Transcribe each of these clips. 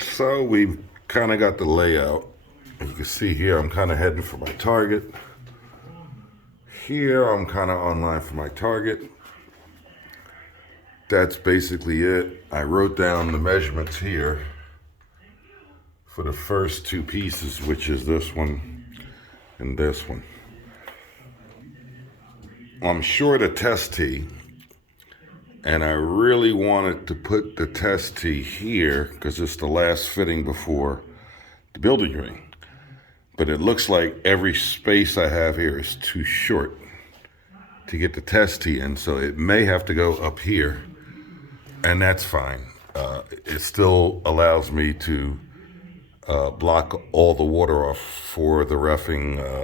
So we've kind of got the layout. You can see here, I'm kind of heading for my target. Here, I'm kind of online for my target. That's basically it. I wrote down the measurements here for the first two pieces, which is this one and this one. I'm short a test tee, and I really wanted to put the test tee here because it's the last fitting before the building ring. But it looks like every space I have here is too short to get the test tee in, so it may have to go up here, and that's fine. It still allows me to block all the water off for the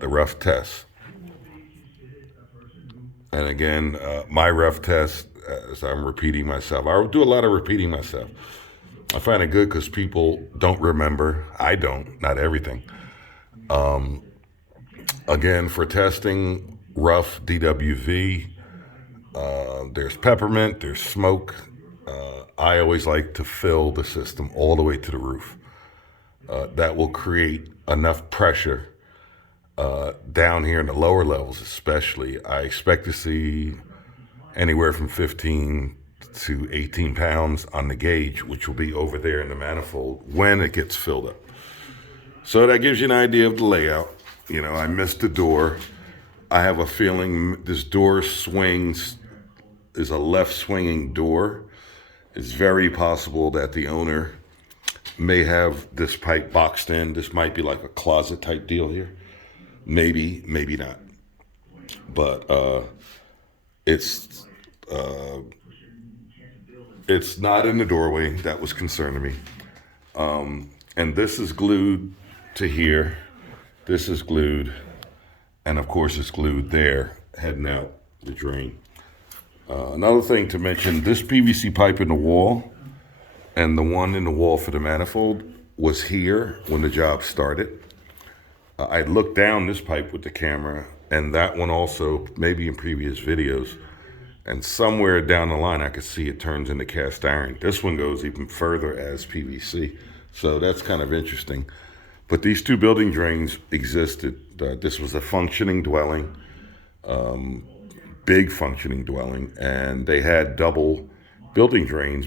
the rough test. And again, my rough test, as I'm repeating myself, I do a lot of repeating myself. I find it good because people don't remember. I don't, not everything. Again, for testing, rough DWV, there's peppermint, there's smoke. I always like to fill the system all the way to the roof. That will create enough pressure down here in the lower levels, especially. I expect to see anywhere from 15 to 18 pounds on the gauge, which will be over there in the manifold when it gets filled up. So that gives you an idea of the layout. You know, I missed the door. I have a feeling this door swings is a left swinging door. It's very possible that the owner may have this pipe boxed in. This might be like a closet type deal here. Maybe, maybe not. But it's not in the doorway. That was concerning me. And this is glued to here. This is glued. And of course it's glued there, heading out the drain. Another thing to mention, this PVC pipe in the wall and the one in the wall for the manifold was here when the job started. I looked down this pipe with the camera, and that one also, maybe in previous videos, and somewhere down the line I could see it turns into cast iron. This one goes even further as PVC, so that's kind of interesting. But these two building drains existed. This was a functioning dwelling, big functioning dwelling, and they had double building drains.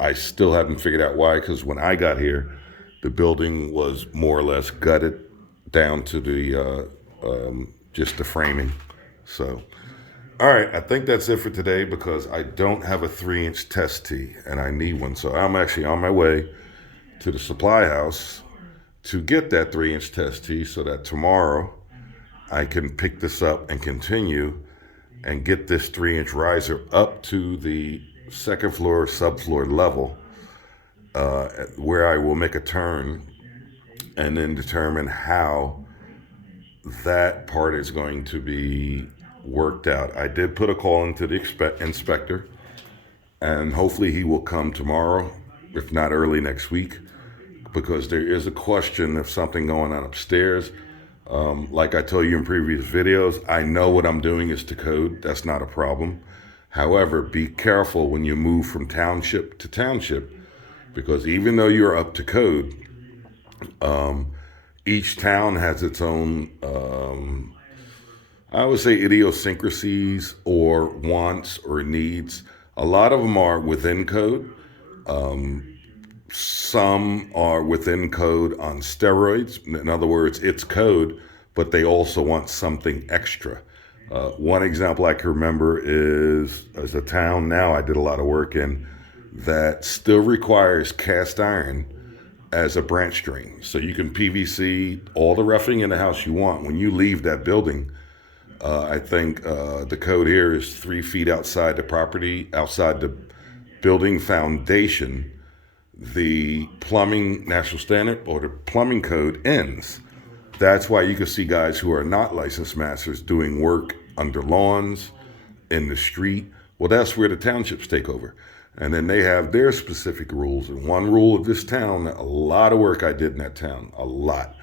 I still haven't figured out why, because when I got here, the building was more or less gutted down to the just the framing. So, all right, I think that's it for today because I don't have a 3-inch test tee and I need one. So I'm actually on my way to the supply house to get that 3-inch test tee so that tomorrow I can pick this up and continue and get this 3-inch riser up to the second floor, subfloor level, where I will make a turn and then determine how that part is going to be worked out. I did put a call into the inspector, and hopefully he will come tomorrow, if not early next week, because there is a question of something going on upstairs. Like I told you in previous videos, I know what I'm doing is to code. That's not a problem. However, be careful when you move from township to township, because even though you're up to code, each town has its own, I would say, idiosyncrasies or wants or needs. A lot of them are within code. Some are within code on steroids. In other words, it's code, but they also want something extra. One example I can remember is a town now I did a lot of work in that still requires cast iron as a branch drain. So you can PVC all the roughing in the house you want. When you leave that building, I think the code here is 3 feet outside the property, outside the building foundation. The plumbing national standard or the plumbing code ends. That's why you can see guys who are not licensed masters doing work under lawns, in the street. Well, that's where the townships take over. And then they have their specific rules. And one rule of this town, a lot of work I did in that town, a lot,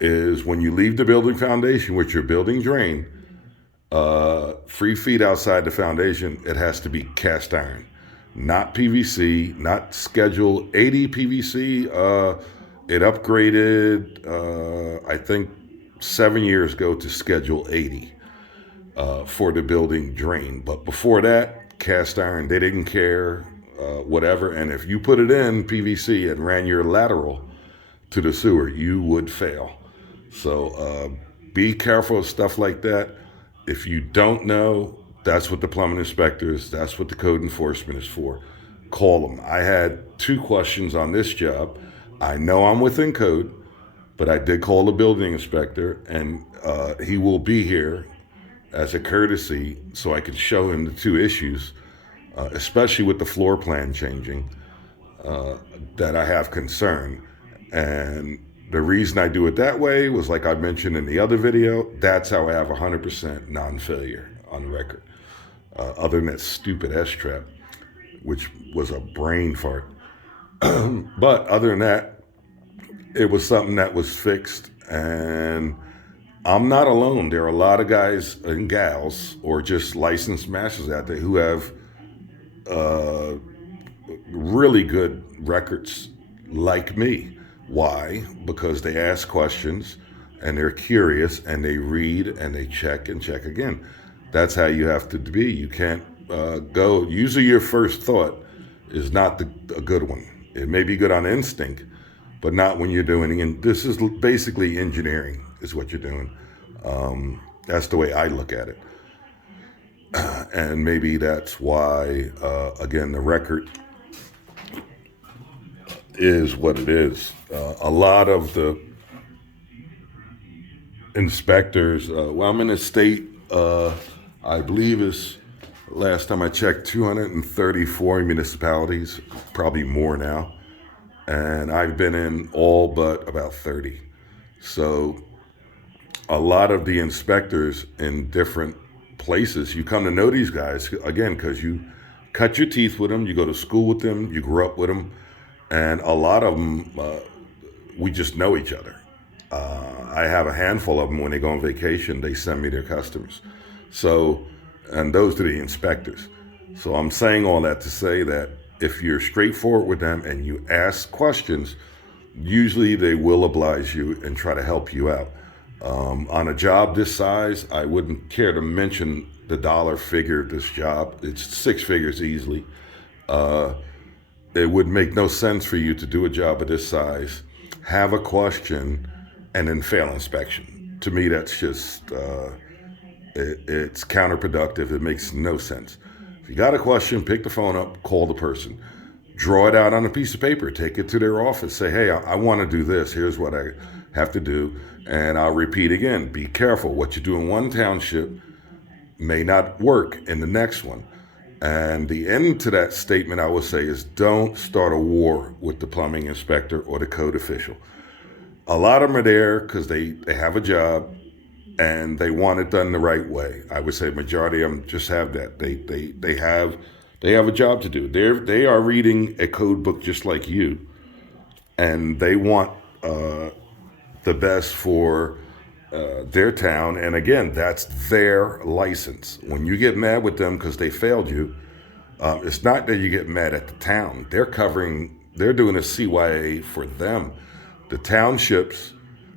is when you leave the building foundation with your building drain, 3 feet outside the foundation, it has to be cast iron. not PVC, not Schedule 80 PVC. It upgraded, I think, 7 years ago to Schedule 80 for the building drain. But before that, cast iron, they didn't care, whatever. And if you put it in PVC and ran your lateral to the sewer, you would fail. So be careful of stuff like that. If you don't know, that's what the plumbing inspectors, that's what the code enforcement is for. Call them. I had 2 questions on this job. I know I'm within code, but I did call the building inspector, and he will be here as a courtesy so I can show him the 2 issues, especially with the floor plan changing, that I have concern. And the reason I do it that way was, like I mentioned in the other video, that's how I have 100% non-failure on record. Other than that stupid S-trap, which was a brain fart. But other than that, it was something that was fixed, and I'm not alone. There are a lot of guys and gals, or just licensed masters out there, who have really good records like me. Why? Because they ask questions, and they're curious, and they read, and they check and check again. That's how you have to be. You can't go. Usually your first thought is not a good one. It may be good on instinct, but not when you're doing it. This is basically engineering is what you're doing. That's the way I look at it. And maybe that's why, again, the record is what it is. A lot of the inspectors, well, I'm in a state, I believe is, last time I checked, 234 municipalities, probably more now. And I've been in all but about 30. So a lot of the inspectors in different places, you come to know these guys, again, because you cut your teeth with them, you go to school with them, you grew up with them, and a lot of them, we just know each other. I have a handful of them. When they go on vacation, they send me their customers. So, and those are the inspectors. So I'm saying all that to say that if you're straightforward with them and you ask questions, usually they will oblige you and try to help you out. On a job this size, I wouldn't care to mention the dollar figure of this job. It's 6 figures easily. It would make no sense for you to do a job of this size, have a question, and then fail inspection. To me, that's just, it's counterproductive. It makes no sense. If you got a question, pick the phone up, call the person. Draw it out on a piece of paper, take it to their office, say, hey, I want to do this. Here's what I have to do. And I'll repeat again, be careful. What you do in one township may not work in the next one. And the end to that statement, I would say, is don't start a war with the plumbing inspector or the code official. A lot of them are there because they have a job and they want it done the right way. I would say majority of them just have that. They have a job to do. They are reading a code book just like you, and they want the best for their town. And again, that's their license. When you get mad with them because they failed you, it's not that you get mad at the town. They're doing a CYA for them. The townships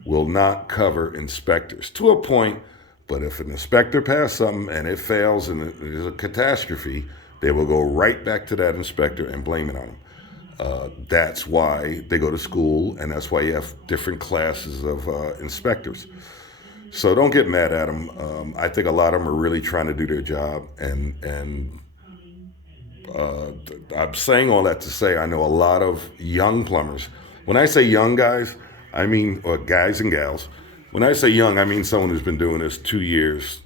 will not cover inspectors to a point, but if an inspector passes something and it fails and there's a catastrophe, they will go right back to that inspector and blame it on him. That's why they go to school, and that's why you have different classes of inspectors. So don't get mad at them. I think a lot of them are really trying to do their job, and I'm saying all that to say I know a lot of young plumbers. When I say young guys, I mean, or guys and gals. When I say young, I mean someone who's been doing this 2 years,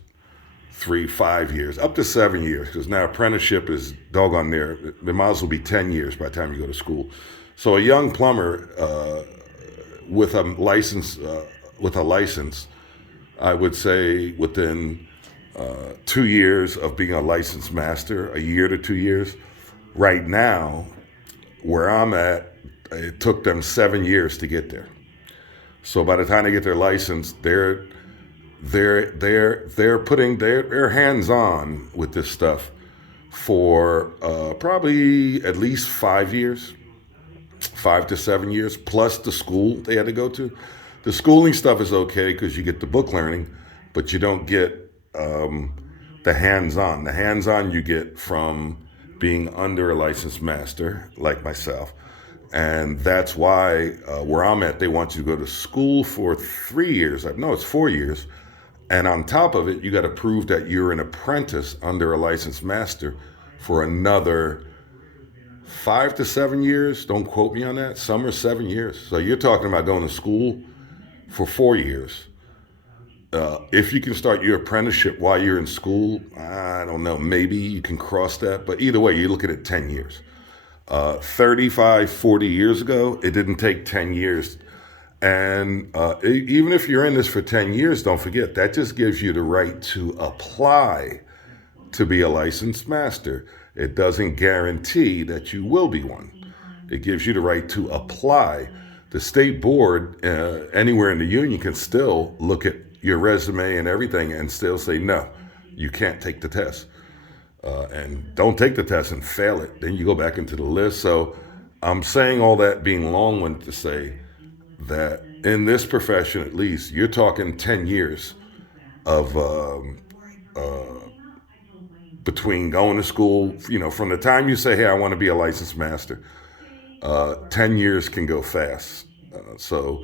3, 5 years, up to 7 years, because now apprenticeship is doggone there. It might as well be 10 years by the time you go to school. So a young plumber with a license, I would say within 2 years of being a licensed master, a year to 2 years. Right now, where I'm at, it took them 7 years to get there. So by the time they get their license, they're putting their hands on with this stuff for probably at least 5 years, 5 to 7 years, plus the school they had to go to. The schooling stuff is okay because you get the book learning, but you don't get the hands-on. The hands-on you get from being under a licensed master like myself. And that's why where I'm at, they want you to go to school for 3 years. No, it's 4 years. And on top of it, you got to prove that you're an apprentice under a licensed master for another 5 to 7 years. Don't quote me on that. Some are 7 years. So you're talking about going to school for 4 years. If you can start your apprenticeship while you're in school, I don't know, maybe you can cross that. But either way, you're looking at 10 years. 35, 40 years ago, it didn't take 10 years. And even if you're in this for 10 years, don't forget, that just gives you the right to apply to be a licensed master. It doesn't guarantee that you will be one. It gives you the right to apply. The state board, anywhere in the union, can still look at your resume and everything and still say, no, you can't take the test. And don't take the test and fail it. Then you go back into the list. So I'm saying all that being long-winded to say that in this profession, at least, you're talking 10 years of between going to school, from the time you say, hey, I want to be a licensed master, 10 years can go fast. So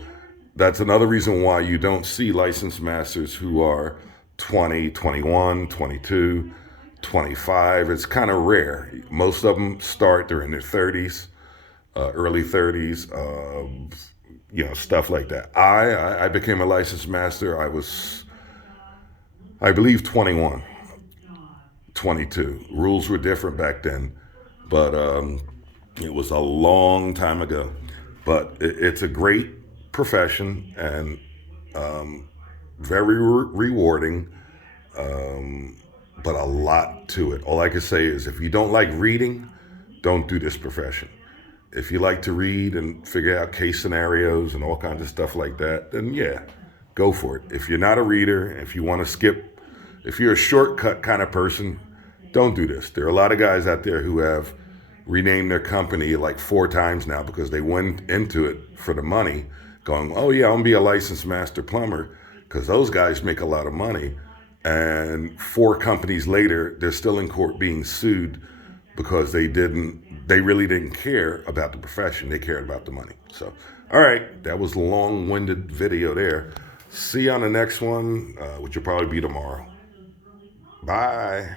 that's another reason why you don't see licensed masters who are 20, 21, 22, 25. It's kind of rare. Most of them start, they're in their 30s, early 30s, stuff like that. I became a licensed master. I was, I believe, 21, 22. Rules were different back then, but it was a long time ago. But it's a great profession and very rewarding, but a lot to it. All I can say is if you don't like reading, don't do this profession. If you like to read and figure out case scenarios and all kinds of stuff like that, then yeah, go for it. If you're not a reader, if you want to skip, if you're a shortcut kind of person, don't do this. There are a lot of guys out there who have renamed their company like 4 times now because they went into it for the money, going, oh yeah, I'm going to be a licensed master plumber, because those guys make a lot of money. And 4 companies later, they're still in court being sued because they really didn't care about the profession. They cared about the money. So, all right, that was a long-winded video there. See you on the next one, which will probably be tomorrow. Bye.